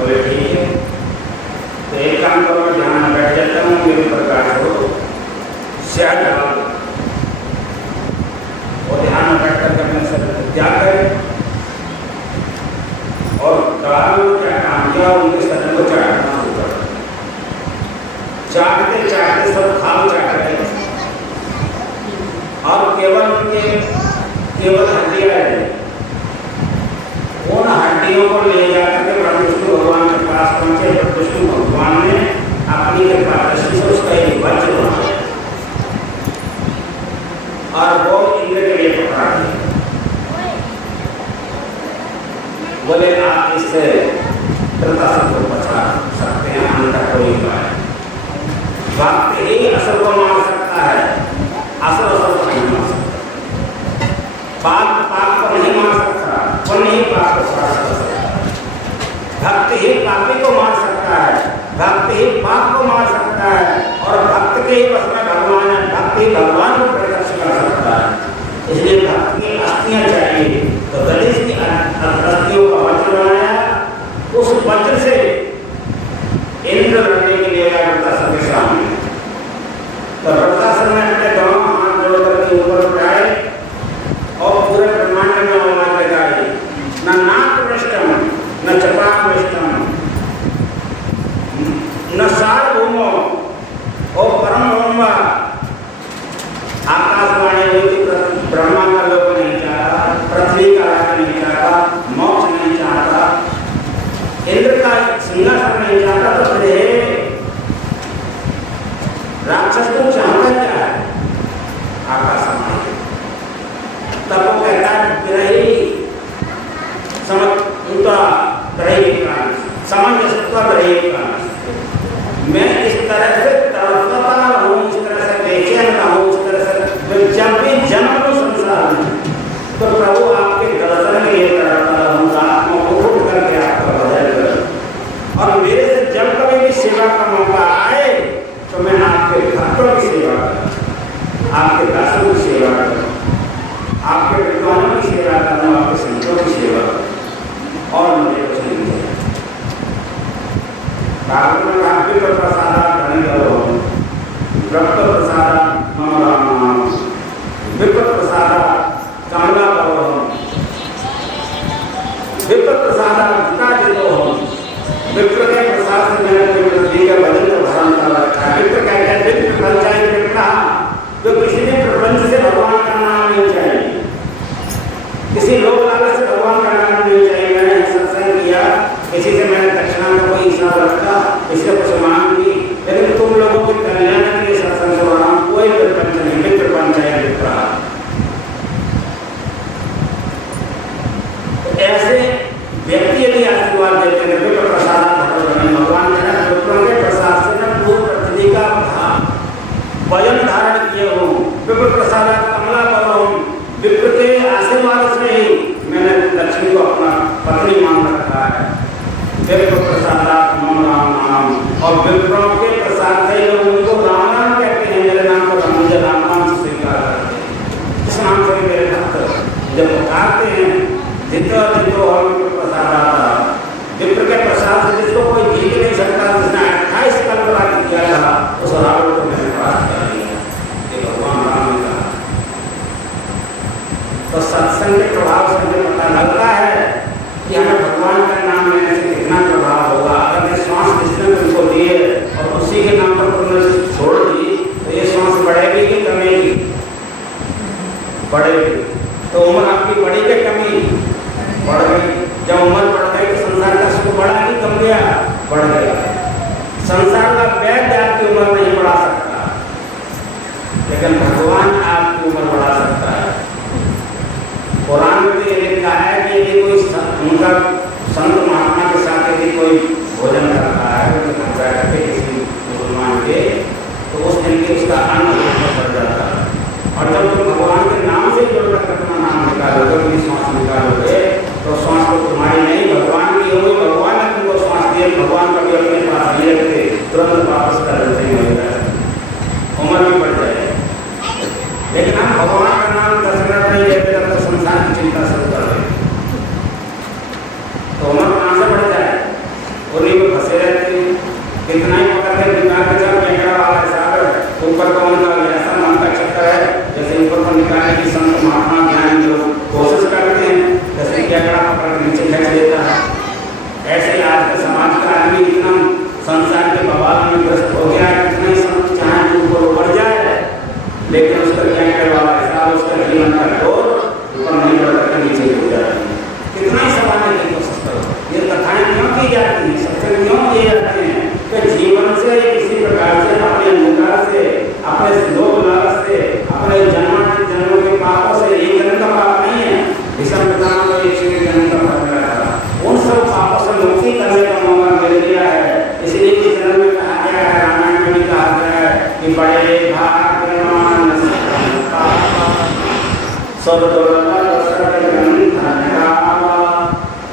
बोले ठीक है, तो एक काम करो, मैं ध्यान में बैठ जाता हूँ, मेरे प्रकाश को शायद जवाब दो। और ध्यान में बैठ करके अपने शरीर को त्याग करें और काल क्या काम किया, उनके शरीर को चाटना शुरू कर। चाटते चाटते सब खाल चाट रहे और केवल हड्डियां रहे। उन हड्डियों को ले जाकर के विष्णु भगवान के पास पहुंचे, तो विष्णु भगवान ने अपनी कृपा दृष्टि से उसका एक वज्र बनाया और वो इंद्र के लिए पकड़ा दिया। बोले आप इससे कृतासन को बचा सकते हैं, अंतर कोई उपाय। भक्त ही असर को मार सकता है, असर को नहीं मार सकता। पाप को नहीं मार सकता, पुण्य ही पाप को मार सकता है। भक्त ही पापी को मार सकता है, भक्त ही पाप को मार सकता है और भक्त के ही बस में भगवान है। भक्त ही भगवान को प्रत्यक्ष कर सकता है। इसलिए भक्त की अस्थियां चाहिए, तो गणेश की अस्थियों का वज्र बनाया। उस वज्र से इंद्र लड़ने के लिए आया वृत्तासन के सामने। तो वृत्तासन ने अपने दोनों हाथ जोड़ करके ऊपर उठाए और पूरे ब्रह्मांड में आवाज लगाई, न नाकवृष्टम न चपाकवृष्टम न सार्वभौमो ओ परम ब्रह्म। आकाशवाणी हुई थी, ब्रह्मा का लोक नहीं चाहता, पृथ्वी का राज्य नहीं चाहता, मोक्ष नहीं चाहता, इंद्र का सिंहासन नहीं चाहता, तो फिर राक्षस को चाहता क्या है? आकाशवाणी। तब वो कहता है ग्रही समंजसत्व ग्रही का। मैं इस तरह से तड़पता रहूं, इस तरह से बेचैन रहूं, इस तरह से जब भी जन्म लो संसार में, तो प्रभु आपके दर्शन के लिए तड़पता रहूंगा, आत्मा को उठ करके आपका भजन करूं। और मेरे से जब कभी भी सेवा का मौका आए तो मैं आपके भक्तों की सेवा करूं, आपके दासों की सेवा करूं, आपके विद्वानों की सेवा करूं, आपके संतों की सेवा करूं और मुझे कुछ नहीं चाहिए। भागवत में कहा विप्र प्रसादा धनी करो, रक्त प्रसादा मम राम नाम, विप्र प्रसादा कमला करो, विप्र प्रसादा गीता जितो हो। विप्र के प्रसाद से मैंने पृथ्वी का भजन को धारण कर रखा है। विप्र कहते हैं विप्र पंचायत विप्रा, जो किसी ने प्रपंच से भगवान का नाम नहीं चाहिए, किसी लोक लालच से भगवान का नाम नहीं चाहिए। मैंने सत्संग किया, किसी से मैंने दक्षिणा का कोई हिसाब रखा, किसी को कुछ मांग ली, लेकिन तुम लोगों के कल्याण के लिए सत्संग हो रहा हूं, कोई प्रपंच नहीं, विप्र पंचायत विप्रा। ऐसे व्यक्ति यदि आशीर्वाद देते हैं, विप्र प्रसाद भगवान ने विप्रों के प्रसाद से न पूर्ण पृथ्वी का वजन धारण किए हो। विप्र प्रसाद कमला करो, विप्र के आशीर्वाद से ही मैंने लक्ष्मी को अपना पत्नी मान रखा है। विप्र प्रसाद मम राम नाम, और विप्रों के प्रसाद से लोग उनको राम नाम कहते हैं। मेरे नाम को मुझे राम नाम से स्वीकार करते हैं। इस नाम से मेरे भक्त जब पुकारते हैं जितो जितो हम विप्र प्रसाद आता। विप्र के प्रसाद से जिसको कोई जीत नहीं सकता, जिसने 28 कल्प राज्य किया था, उस रावण को मैंने प्राप्त कर लिया। ये भगवान राम ने कहा। तो सत्संग के प्रभाव से हमें पता लगता है कि हमें भगवान का नाम लेने से कितना प्रभाव होगा। अगर ये श्वास जिसने तुमको दिए और उसी के नाम पर तुमने छोड़ दी, तो ये श्वास बढ़ेगी कि कमेगी? बढ़ेगी। तो उम्र आपकी बढ़ी कि कमी? बढ़ गई। जब उम्र बढ़ गई तो संसार का सुख बढ़ा कि कम गया? बढ़ गया। संसार का वैद्य आपकी उम्र नहीं बढ़ा सकता, लेकिन भगवान आपकी उम्र बढ़ा सकता है। कुरान में तो ये लिखा है कि यदि कोई उनका संत महात्मा के साथ यदि कोई भोजन करता है, किसी मुसलमान के, तो उस दिन के उसका अन्न बढ़ जाता है। और जब तुम भगवान के नाम से जुड़कर अपना नाम निकालोगे, अपनी श्वास निकालोगे, तो श्वास को तुम्हारी नहीं भगवान की होगी। भगवान ने तुमको श्वास दिए, भगवान कभी अपने पास लिए थे, तुरंत वापस कर देते हैं, उम्र भी बढ़ जाएगी। लेकिन हम भगवान का नाम 10 मिनट नहीं लेते तब तो संसार की चिंता शुरू कर रहे, तो उम्र कहाँ से बढ़ जाए? उन्हीं में फंसे रहते हैं। कितना ही पकड़ के निकाल के जब कैमरा वाला साहब ऊपर को उनका ऐसा मन का चक्कर है जैसे ऊपर को निकालने की संत महात्मा ज्ञानी लोग कोशिश करते हैं, जैसे कैमरा पकड़ के नीचे खींच लेता है। ऐसे आज के समाज का आदमी इतना संसार के बवाल में ग्रस्त हो गया है, कितना ही संत चाहे ऊपर बढ़ जाए लेकिन उसका कैमरे वाला साहब उसका जीवन का डोर ऊपर नहीं बढ़ करके नीचे गिर जाता है। कितना ही संभालने की कोशिश करो। ये कथाएं क्यों की जाती हैं, सत्संग क्यों किए जाते हैं कि जीवन से किसी प्रकार से अपने अहंकार से, अपने लोभ लालच से, अपने जन्मों के पापों से, एक जन्म का पाप नहीं है, भीष्म पितामह को एक जन्म का पाप मिला था, उन सब पापों से मुक्ति करने का मौका मिल गया है। इसलिए इस जन्म में कहा गया है, रामायण में भी कहा गया है कि बड़े भाग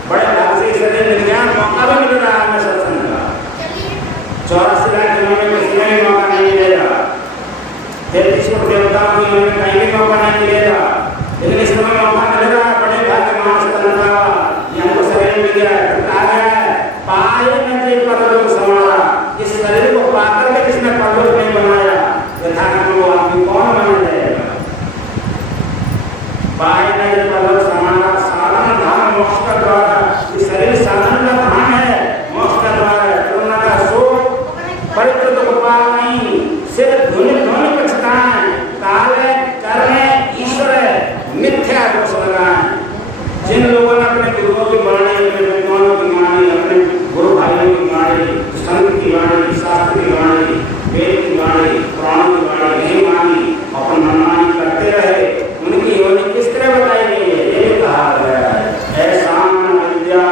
बड़े भाग से शरीर मिल गया, मौका भी मिल रहा है सत्संग का। 84 लाख जन्मों में किसी में भी मौका नहीं मिलेगा, 33 करोड़ देवताओं की में कहीं भी मौका नहीं मिलेगा, लेकिन इस समय मौका मिल रहा है। बड़े भाग के मानस करना ये हमको शरीर मिल गया है, कहा गया है पाए न जे परलोक समाया। इस शरीर को पाकर के किसने परलोक नहीं बनाया, यथा वो आदमी कौन बन जाएगा। पाए न जे परलोक समाया, साधन धाम मोक्ष का द्वार, इस शरीर साधन का धाम है, मोक्ष का द्वार है। करुणा का शोक परित्र तो गोपाल नहीं, सिर्फ धुनि धुनि पछताएं, काले करने ईश्वर मिथ्या दोष लगाएं। जिन लोगों ने अपने गुरुओं की वाणी, अपने विद्वानों की वाणी, अपने गुरु भाइयों की वाणी, संत की वाणी, शास्त्र की वाणी, वेद की वाणी, पुराणों की वाणी नहीं मानी, अपन मनमानी करते रहे, उनकी योनि किस तरह बताई गई है ये भी कहा गया है। ऐसा विद्या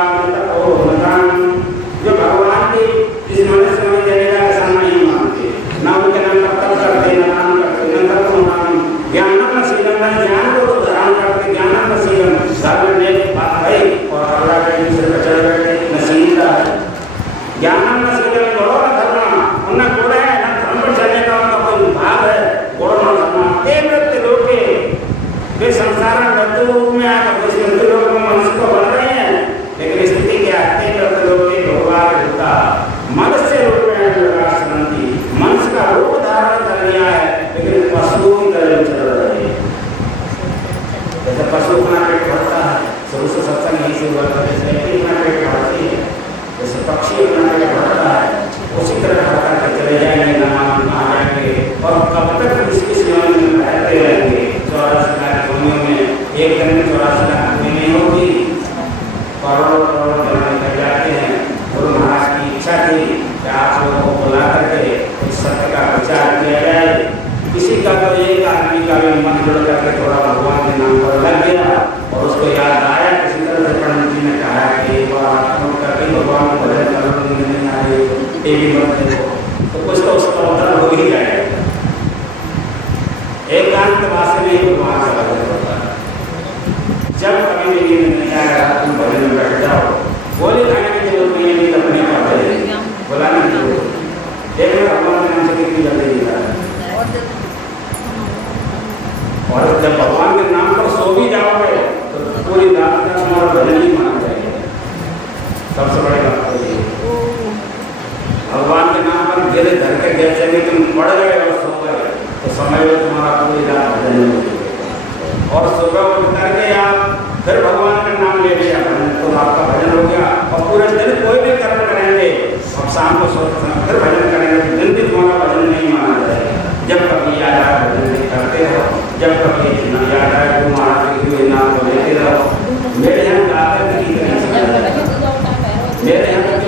जो भगवान की इस मनुष्य में देने का ऐसा नहीं मानते, ना उनके नाम का तप करते, न नाम करते, न तप नाम ज्ञानम शीलम, ज्ञान को धारण करते, ज्ञानम शीलम घर में बात है और अल्लाह के दूसरे पर चढ़ बैठे नसीला है। ज्ञानम शीलम गोड़ो न धर्मा, उन्हें गोड़ा है ना धर्म पर चलने का उनका कोई भाव है, गोड़ो न धर्मा ते मृत्यु लोके वे संसार मृत्यु में आकर इस मृत्यु लोक में मनुष्य को बन रहे हैं, लेकिन स्थिति क्या है मृत्यु लोके भगवान होता मनुष्य रूप में शांति, मनुष्य का रूप धारण कर लिया है, लेकिन पशुओं की तरह चल रहे हैं। जैसे पशु अपना पेट भरता है, शुरू से सत्संग यही से हुआ था, जैसे अपना पेट भरती है, जैसे पक्षी अपना पेट भरता है, उसी तरह भर करके चले जाएंगे, नाम कहाँ जाएंगे और कब तक किस योनि में रहते रहेंगे। 84 लाख योनियों में एक दिन में 84 लाख योनि नहीं होगी, करोड़ों करोड़ों जन्म कर जाते हैं। गुरु महाराज की इच्छा थी कि आप लोगों को बुला करके इस सत्य का प्रचार किया जाए। किसी का तो एक आदमी का भी मन जुड़ करके थोड़ा भगवान के नाम पर लग गया और उसको याद आया, किसी तरह से पंडित जी ने कहा कि एक बार आप करके भगवान को भजन करो, नहीं आ रही टीवी मत देखो, तो कुछ तो उसका उद्धार हो ही जाएगा। एकांतवास में ही भगवान का भजन होता है। जब कभी भी नींद नहीं आएगा तुम भजन में बैठ जाओ, गोली खाने की जरूरत नहीं है, अपने का भजन बुलाने की जरूरत। देखना भगवान के नाम से कितनी जल्दी दिखा है। और जब भगवान के नाम पर सो भी जाओगे तो पूरी रात का तुम्हारा भजन ही माना जाएगा। सबसे बड़ी बात तो ये भगवान के नाम पर गिरे धर के जैसे भी तुम पड़ गए और सो गए तो समझ लो तुम्हारा पूरी रात भजन हो गया। और सुबह उठ करके आप फिर भगवान का नाम ले लिया तो आपका भजन हो गया। और पूरे दिन कोई भी कर्म करेंगे और शाम को फिर भजन करेंगे तो दिन भी तुम्हारा भजन नहीं माना जाएगा। जब कभी याद आए भजन करते रहो, जब कभी याद आए गुरु महाराज के नाम को लेते रहो। मेरे यहाँ गाकर मेरे यहाँ